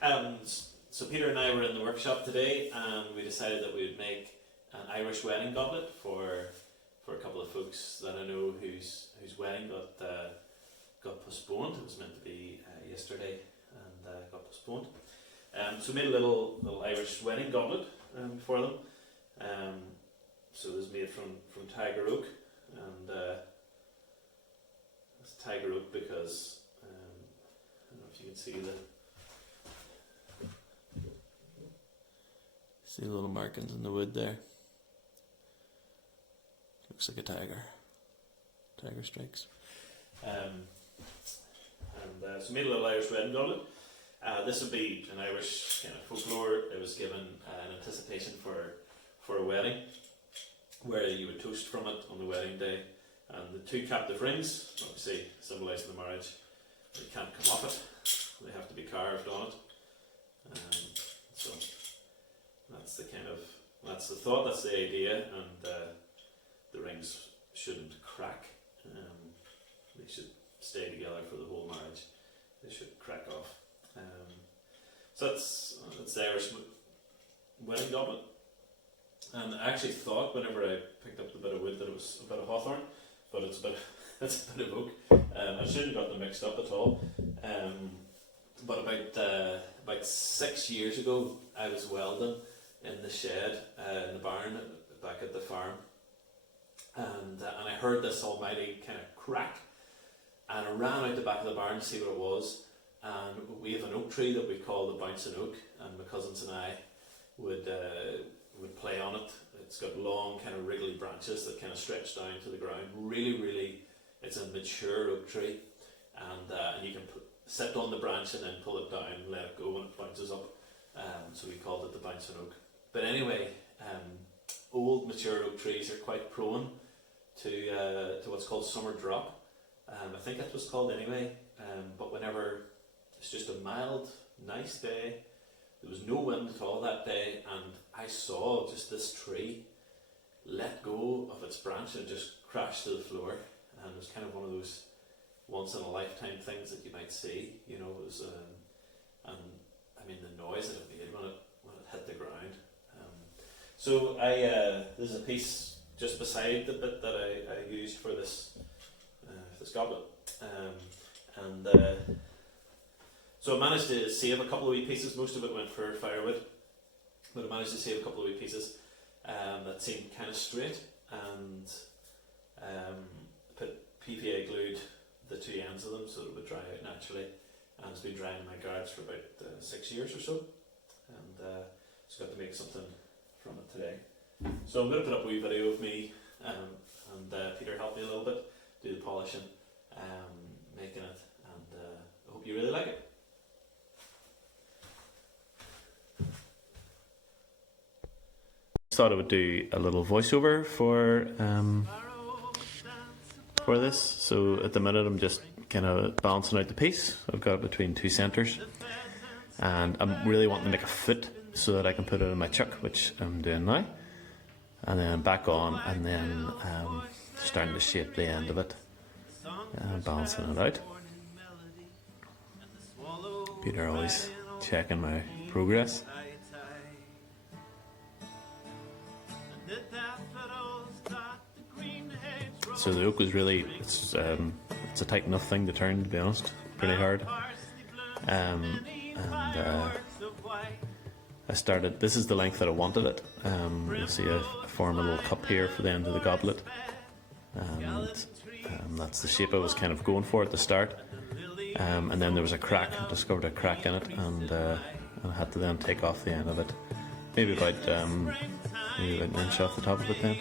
So Peter and I were in the workshop today, and we decided that we would make an Irish wedding goblet for a couple of folks that I know whose wedding got postponed. It was meant to be yesterday and got postponed. So we made a little Irish wedding goblet for them. So it was made from tiger oak, and it's tiger oak because I don't know if you can see the little markings in the wood there. Looks like a tiger strikes. So made a little Irish wedding goblet. This would be an Irish kind of folklore. It was given in anticipation for a wedding, where you would toast from it on the wedding day. And the two captive rings, obviously symbolising the marriage, they can't come off it. They have to be carved on it. So that's the thought, that's the idea, and the rings shouldn't crack. They should stay together for the whole marriage. They should crack off. So that's the Irish wedding goblet. And I actually thought whenever I picked up the bit of wood that it was a bit of hawthorn, but it's a bit of oak. I shouldn't have got them mixed up at all. But about 6 years ago, I was welding in the shed in the barn back at the farm, and I heard this almighty kind of crack, and I ran out the back of the barn to see what it was. And we have an oak tree that we call the bouncing oak, and my cousins and I would play on it. It's got long kind of wriggly branches that kind of stretch down to the ground. Really, it's a mature oak tree, and you can sit on the branch and then pull it down and let it go when it bounces up. So we called it the bouncing oak. But anyway, old mature oak trees are quite prone to what's called summer drop. I think that's what's called anyway. But whenever it's just a mild, nice day, there was no wind at all that day, and I saw just this tree let go of its branch and just crash to the floor. And it was kind of one of those once in a lifetime things that you might see, you know. It was, and I mean the noise that it made when it hit the ground. So there's a piece just beside the bit that I used for this goblet, so I managed to save a couple of wee pieces. Most of it went for firewood, but I managed to save a couple of wee pieces that seemed kind of straight, and PVA glued the two ends of them so that it would dry out naturally. And it's been drying in my garage for about 6 years or so, and just got to make something from it today. So I'm going to put up a wee video of me and Peter helped me a little bit do the polishing, making it, and I hope you really like it. Thought I would do a little voiceover for this. So at the minute I'm just kind of balancing out the piece. I've got it between two centres, and I'm really wanting to make a foot so that I can put it in my chuck, which I'm doing now, and then back on, and then starting to shape the end of it, balancing it out. Peter always checking my progress. So the oak was really, it's a tight enough thing to turn, to be honest, pretty hard. I started, this is the length that I wanted it. You'll see I form a little cup here for the end of the goblet, and that's the shape I was kind of going for at the start. And then there was a crack, I discovered a crack in it, and I had to then take off the end of it, maybe about an inch off the top of it then.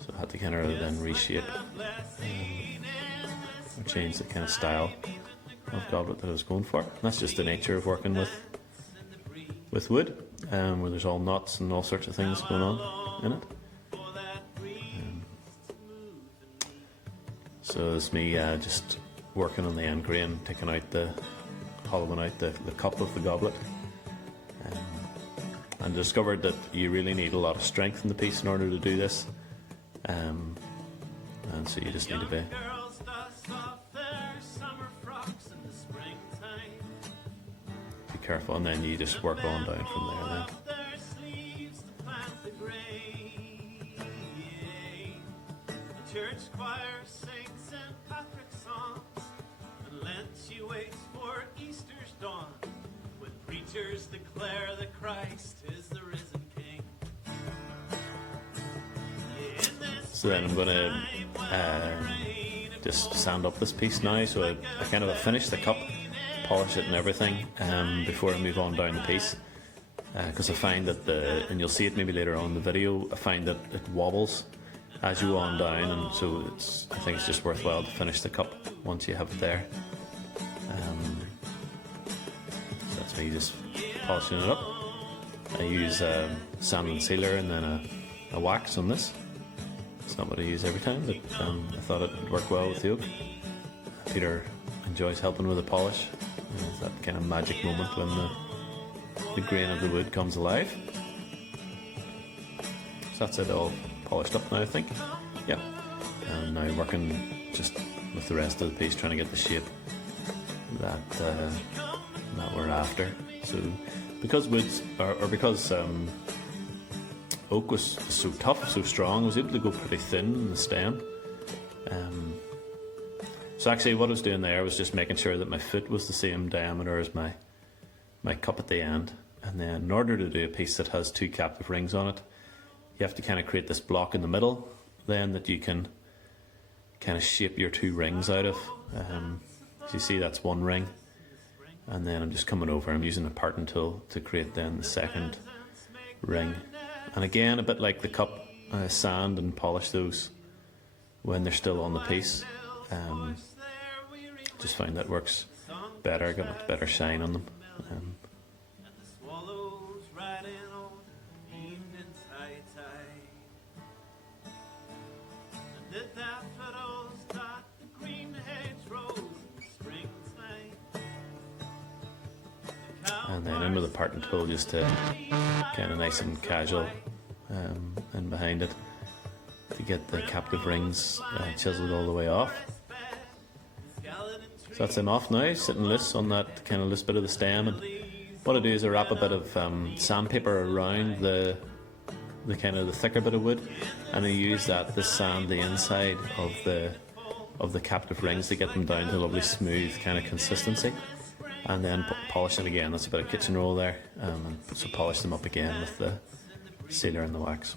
So I had to kind of then reshape or change the kind of style of goblet that I was going for. And that's just the nature of working with wood, where there's all knots and all sorts of things going on in it. So it's me just working on the end grain, taking out hollowing out the cup of the goblet, and discovered that you really need a lot of strength in the piece in order to do this, and so you just need to be careful, and then you just work on down from there then. Church choir sings St. Patrick's songs, and Lent she waits for Easter's dawn, when preachers declare that Christ is the risen King. So then I'm going to just sand up this piece now, so I kind of finish the cup, polish it and everything before I move on down the piece, because I find that and you'll see it maybe later on in the video, I find that it wobbles as you go on down, and so I think it's just worthwhile to finish the cup once you have it there. So that's me just polishing it up. I use sand and sealer and then a wax on this. It's not what I use every time, but I thought it would work well with the oak. Peter enjoys helping with the polish. It's that kind of magic moment when the grain of the wood comes alive. So that's it all polished up now, I think. Yeah. And now working just with the rest of the piece, trying to get the shape that we're after. So because because oak was so tough, so strong, I was able to go pretty thin in the stem. So actually what I was doing there was just making sure that my foot was the same diameter as my cup at the end. And then in order to do a piece that has 2 captive rings on it, you have to kind of create this block in the middle then that you can kind of shape your 2 rings out of. As you see, that's 1 ring. And then I'm just coming over, I'm using a parting tool to create then the second ring. And again, a bit like the cup, sand and polish those when they're still on the piece. Just find that works better, got much better shine on them. And then in with the parting tool just to kind of nice and casual and behind it to get the captive rings chiseled all the way off. So that's them off now, sitting loose on that kind of loose bit of the stem. And what I do is I wrap a bit of sandpaper around the kind of the thicker bit of wood, and I use that to sand the inside of the captive rings to get them down to a lovely smooth kind of consistency. And then polish it again. That's a bit of kitchen roll there, and so polish them up again with the sealer and the wax.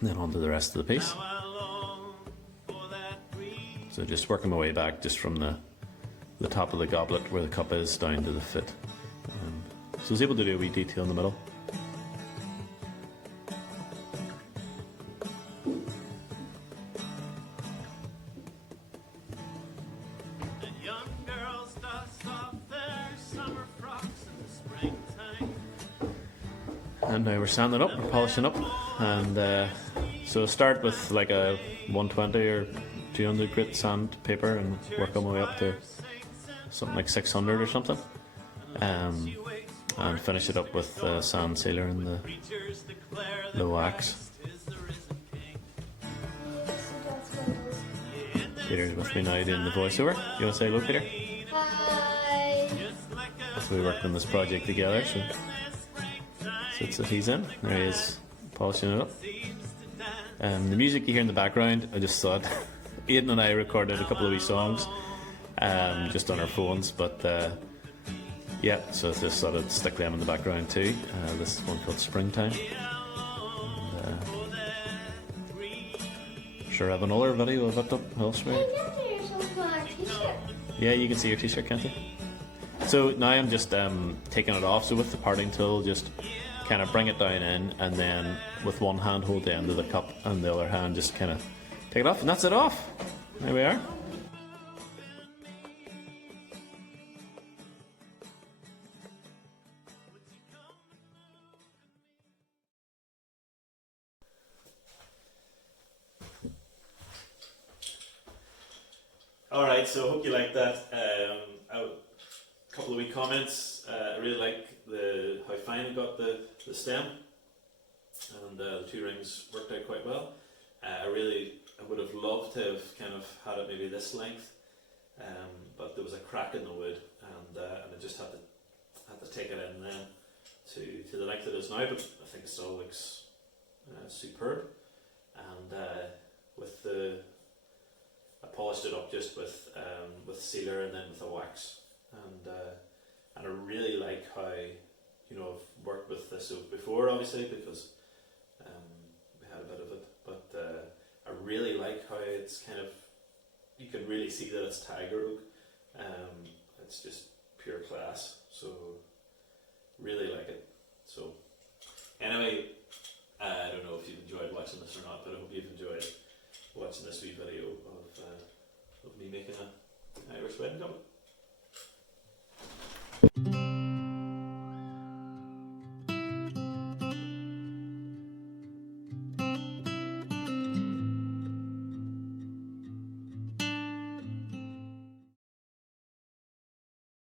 And then on to the rest of the piece. So just working my way back just from the top of the goblet where the cup is down to the foot. So I was able to do a wee detail in the middle. And now we're sanding up, we're polishing up, and so I start with like a 120 or 200 grit sandpaper and work on my way up to something like 600 or something, and finish it up with sand sealer and the wax. Peter's with me now doing the voiceover. You want to say hello, Peter? Hi. So we worked on this project together, so he's in. There he is, polishing it up. The music you hear in the background, I just thought Aidan and I recorded a couple of wee songs just on our phones, but yeah, so I just thought I'd stick them in the background too. This is one called Springtime. And, sure, I have another video of it up elsewhere. Yeah, you can see your t-shirt, can't you? So now I'm just taking it off, so with the parting tool just kind of bring it down in, and then with one hand hold the end of the cup and the other hand just kind of take it off, and that's it off. There we are. Alright, so I hope you like that. A couple of wee comments. I really like how fine I got the stem, and the 2 rings worked out quite well. I would have loved to have kind of had it maybe this length, but there was a crack in the wood, and I just had had to take it in then to the length it is now, but I think it still looks superb. And with I polished it up just with sealer and then with a wax, and I really like how, you know, I've worked with this before, obviously, because we had a bit of it, but I really like how it's kind of, you can really see that it's tiger oak,